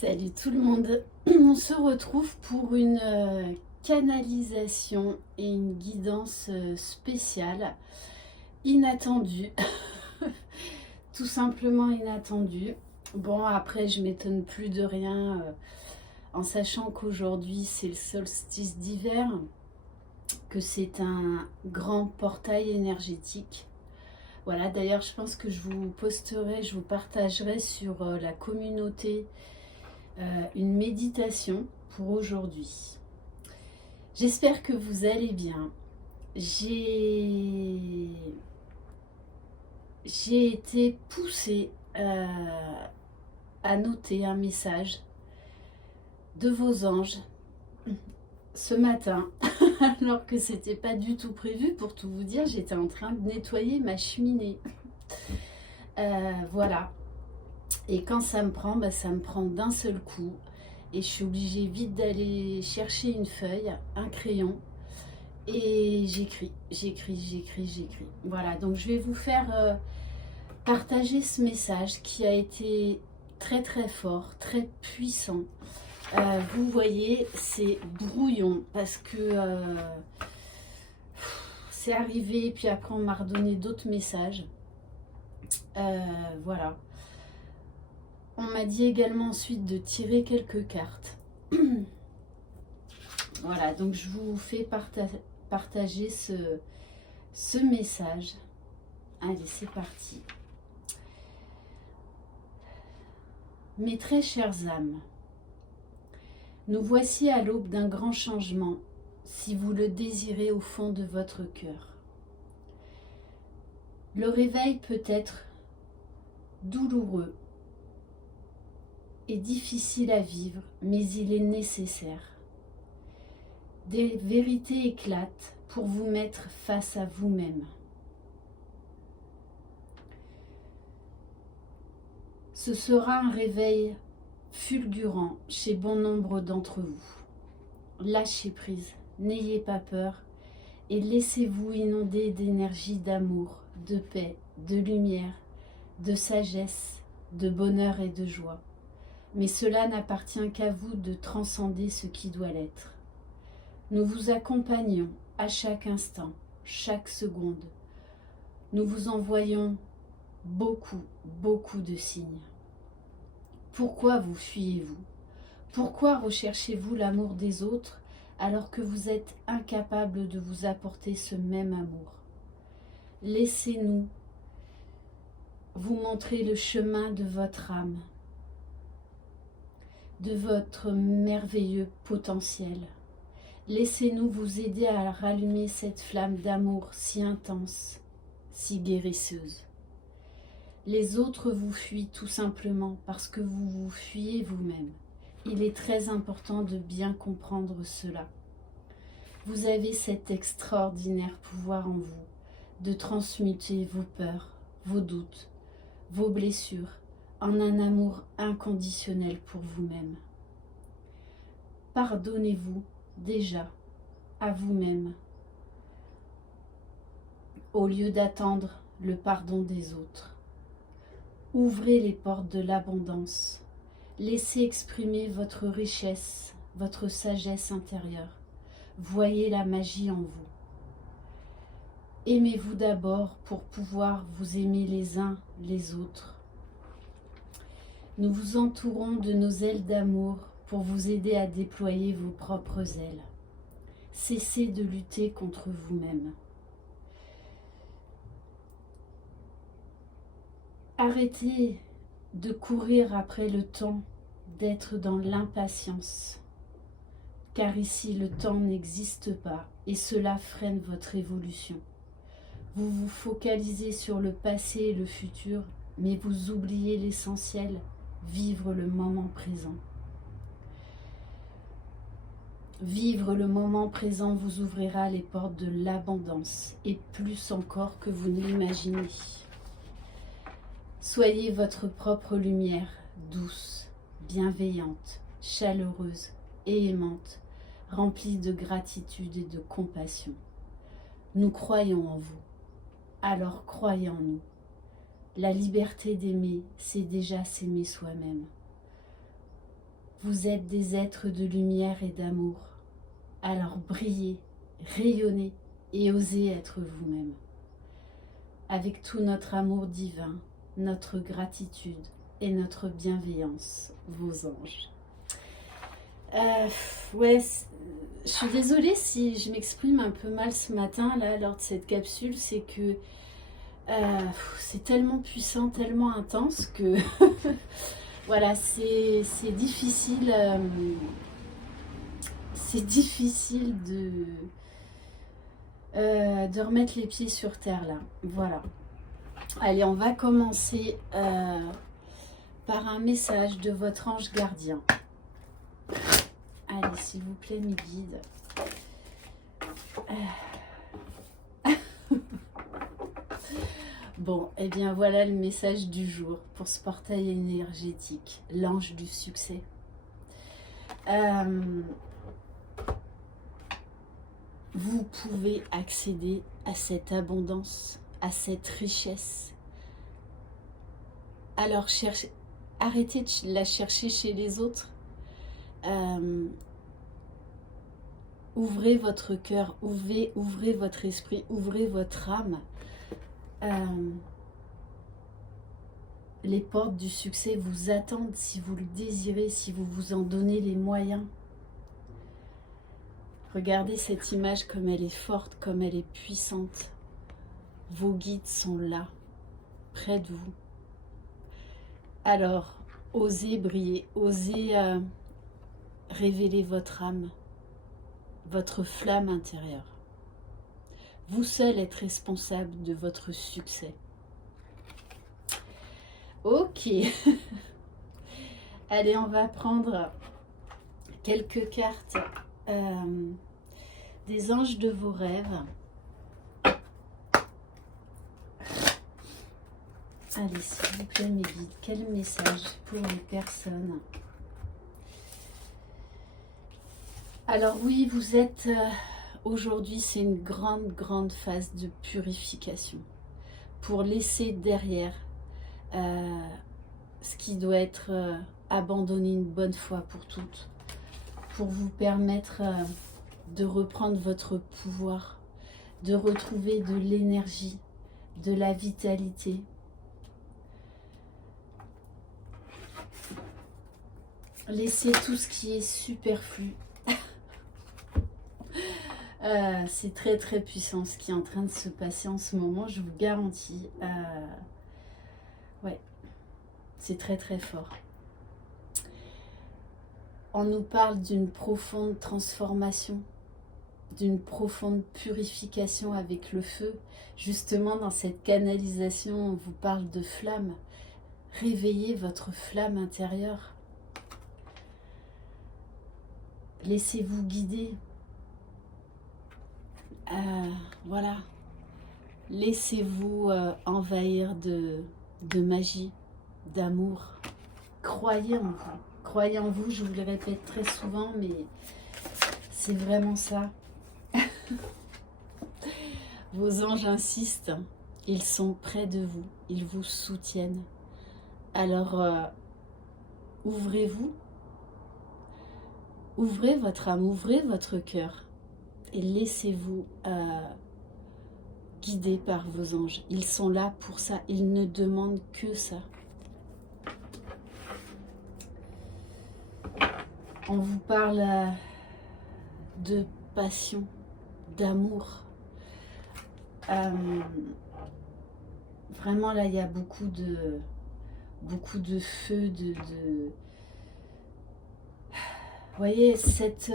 Salut tout le monde, on se retrouve pour une canalisation et une guidance spéciale, inattendue, tout simplement inattendue. Bon, après je m'étonne plus de rien en sachant qu'aujourd'hui c'est le solstice d'hiver, que c'est un grand portail énergétique. Voilà, d'ailleurs je pense que je vous posterai, je vous partagerai sur la communauté une méditation pour aujourd'hui. J'espère que vous allez bien. J'ai été poussée à noter un message de vos anges ce matin, alors que c'était pas du tout prévu. Pour tout vous dire, j'étais en train de nettoyer ma cheminée. Voilà. Et quand ça me prend, ça me prend d'un seul coup. Et je suis obligée vite d'aller chercher une feuille, un crayon. Et j'écris. Voilà, donc je vais vous faire partager ce message qui a été très très fort, très puissant. Vous voyez, c'est brouillon parce que c'est arrivé, puis après on m'a redonné d'autres messages. Voilà. On m'a dit également ensuite de tirer quelques cartes. Voilà, donc je vous fais partager ce message. Allez, c'est parti. Mes très chères âmes, nous voici à l'aube d'un grand changement, si vous le désirez au fond de votre cœur. Le réveil peut être douloureux et difficile à vivre, mais il est nécessaire. Des vérités éclatent pour vous mettre face à vous-même. Ce sera un réveil fulgurant chez bon nombre d'entre vous. Lâchez prise, n'ayez pas peur et laissez-vous inonder d'énergie, d'amour, de paix, de lumière, de sagesse, de bonheur et de joie. Mais cela n'appartient qu'à vous de transcender ce qui doit l'être. Nous vous accompagnons à chaque instant, chaque seconde. Nous vous envoyons beaucoup de signes. Pourquoi vous fuyez-vous? Pourquoi recherchez-vous l'amour des autres alors que vous êtes incapable de vous apporter ce même amour? Laissez-nous vous montrer le chemin de votre âme, de votre merveilleux potentiel. Laissez-nous vous aider à rallumer cette flamme d'amour si intense, si guérisseuse. Les autres vous fuient tout simplement parce que vous vous fuyez vous-même. Il est très important de bien comprendre cela. Vous avez cet extraordinaire pouvoir en vous de transmuter vos peurs, vos doutes, vos blessures en un amour inconditionnel pour vous-même. Pardonnez-vous déjà à vous-même au lieu d'attendre le pardon des autres. Ouvrez les portes de l'abondance. Laissez exprimer votre richesse, votre sagesse intérieure. Voyez la magie en vous. Aimez-vous d'abord pour pouvoir vous aimer les uns les autres. Nous vous entourons de nos ailes d'amour pour vous aider à déployer vos propres ailes. Cessez de lutter contre vous-même. Arrêtez de courir après le temps, d'être dans l'impatience, car ici le temps n'existe pas et cela freine votre évolution. Vous vous focalisez sur le passé et le futur, mais vous oubliez l'essentiel, vivre le moment présent. Vivre le moment présent vous ouvrira les portes de l'abondance et plus encore que vous ne l'imaginez. Soyez votre propre lumière, douce, bienveillante, chaleureuse et aimante, remplie de gratitude et de compassion. Nous croyons en vous, alors croyez en nous. La liberté d'aimer, c'est déjà s'aimer soi-même. Vous êtes des êtres de lumière et d'amour. Alors brillez, rayonnez et osez être vous-même. Avec tout notre amour divin, notre gratitude et notre bienveillance, vos anges. Ouais, je suis désolée si je m'exprime un peu mal ce matin, là, lors de cette capsule, c'est que c'est tellement puissant, tellement intense que voilà, c'est difficile, de remettre les pieds sur terre là. Voilà. Allez, on va commencer par un message de votre ange gardien. Allez, s'il vous plaît, mes guides. Bon, et bien voilà le message du jour pour ce portail énergétique, l'ange du succès. Vous pouvez accéder à cette abondance, à cette richesse. Alors arrêtez de la chercher chez les autres. Ouvrez votre cœur, ouvrez votre esprit, ouvrez votre âme. Les portes du succès vous attendent si vous le désirez, si vous vous en donnez les moyens. Regardez cette image comme elle est forte, comme elle est puissante. Vos guides sont là, près de vous. Alors, osez briller, osez révéler votre âme, votre flamme intérieure. Vous seul êtes responsable de votre succès. Ok. Allez, on va prendre quelques cartes des anges de vos rêves. Allez, s'il vous plaît, mes guides, quel message pour les personnes? Alors oui, vous êtes... aujourd'hui, c'est une grande phase de purification. Pour laisser derrière ce qui doit être abandonné une bonne fois pour toutes. Pour vous permettre de reprendre votre pouvoir, de retrouver de l'énergie, de la vitalité. Laissez tout ce qui est superflu. C'est très puissant ce qui est en train de se passer en ce moment, je vous garantis. Ouais, c'est très fort. On nous parle d'une profonde transformation, d'une profonde purification avec le feu. Justement, dans cette canalisation, on vous parle de flamme. Réveillez votre flamme intérieure. Laissez-vous guider. Voilà. Laissez-vous envahir de magie, d'amour. Croyez en vous. Croyez en vous, je vous le répète très souvent, mais c'est vraiment ça. Vos anges insistent, ils sont près de vous, ils vous soutiennent. Alors, ouvrez-vous, ouvrez votre âme, ouvrez votre cœur et laissez-vous guider par vos anges. Ils sont là pour ça, ils ne demandent que ça. On vous parle de passion, d'amour. Vraiment là, il y a beaucoup de feu, Vous voyez, cette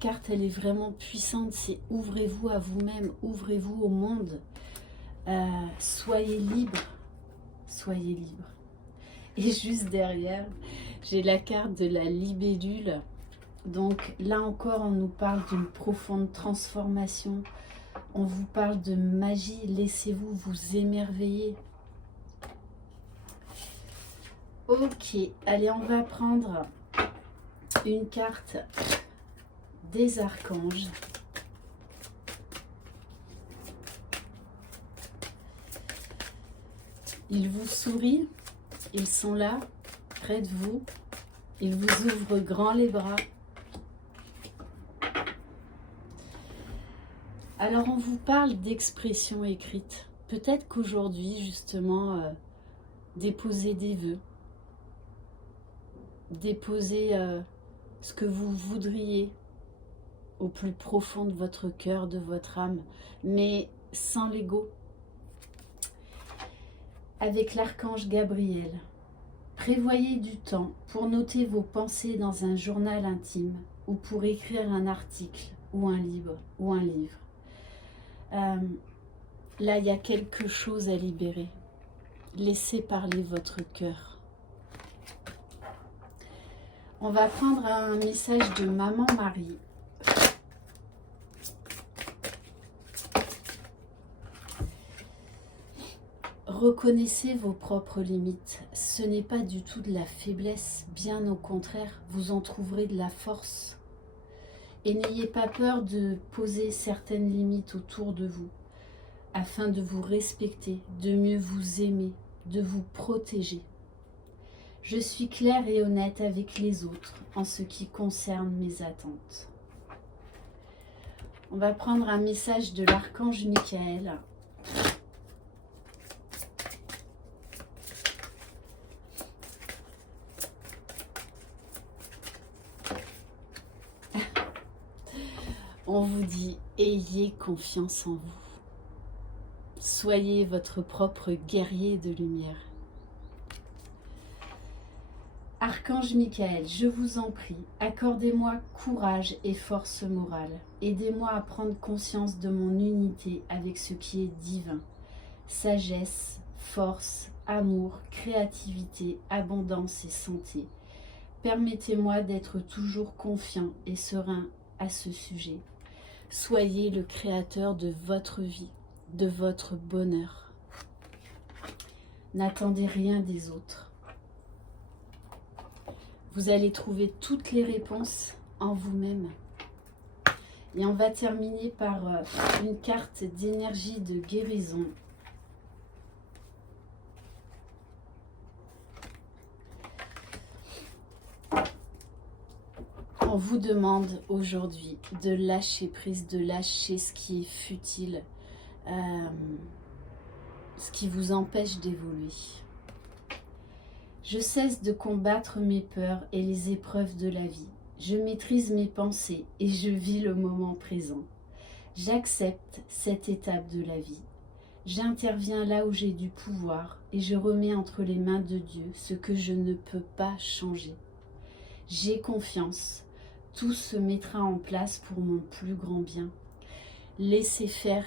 carte, elle est vraiment puissante. C'est ouvrez-vous à vous-même, ouvrez-vous au monde. Soyez libre, soyez libre. Et juste derrière, j'ai la carte de la libellule. Donc là encore, on nous parle d'une profonde transformation. On vous parle de magie. Laissez-vous vous émerveiller. Ok, allez, on va prendre une carte des archanges. Ils vous sourient, ils sont là, près de vous, Il vous ouvre grand les bras. Alors on vous parle d'expression écrite. Peut-être qu'aujourd'hui, justement, déposez des vœux. Déposez ce que vous voudriez au plus profond de votre cœur, de votre âme, mais sans l'ego. Avec l'archange Gabriel, prévoyez du temps pour noter vos pensées dans un journal intime ou pour écrire un article ou un livre. Là, il y a quelque chose à libérer. Laissez parler votre cœur. On va prendre un message de Maman Marie. Reconnaissez vos propres limites. Ce n'est pas du tout de la faiblesse, bien au contraire, vous en trouverez de la force. Et n'ayez pas peur de poser certaines limites autour de vous, afin de vous respecter, de mieux vous aimer, de vous protéger. Je suis claire et honnête avec les autres en ce qui concerne mes attentes. On va prendre un message de l'archange Michael. On vous dit, ayez confiance en vous. Soyez votre propre guerrier de lumière. Archange Michael, je vous en prie, accordez-moi courage et force morale. Aidez-moi à prendre conscience de mon unité avec ce qui est divin. Sagesse, force, amour, créativité, abondance et santé. Permettez-moi d'être toujours confiant et serein à ce sujet. Soyez le créateur de votre vie, de votre bonheur. N'attendez rien des autres. Vous allez trouver toutes les réponses en vous-même. Et on va terminer par une carte d'énergie de guérison. On vous demande aujourd'hui de lâcher prise, de lâcher ce qui est futile, ce qui vous empêche d'évoluer. Je cesse de combattre mes peurs et les épreuves de la vie. Je maîtrise mes pensées et je vis le moment présent. J'accepte cette étape de la vie. J'interviens là où j'ai du pouvoir et je remets entre les mains de Dieu ce que je ne peux pas changer. J'ai confiance. Tout se mettra en place pour mon plus grand bien. Laissez faire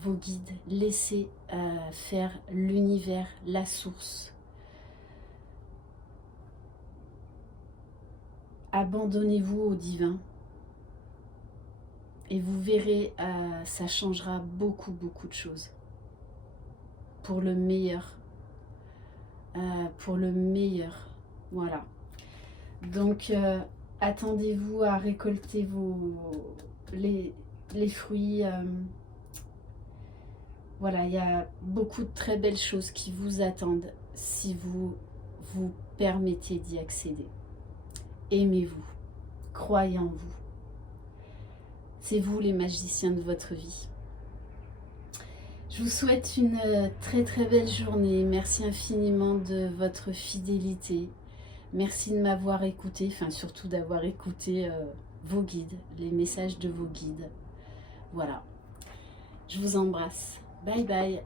vos guides, laissez faire l'univers, la source. Abandonnez-vous au divin et vous verrez, ça changera beaucoup de choses. Pour le meilleur. Voilà. Donc, attendez-vous à récolter les fruits. Voilà, il y a beaucoup de très belles choses qui vous attendent si vous vous permettez d'y accéder. Aimez-vous, croyez en vous. C'est vous les magiciens de votre vie. Je vous souhaite une très belle journée. Merci infiniment de votre fidélité. Merci de m'avoir écouté, enfin surtout d'avoir écouté vos guides, les messages de vos guides. Voilà. Je vous embrasse. Bye bye.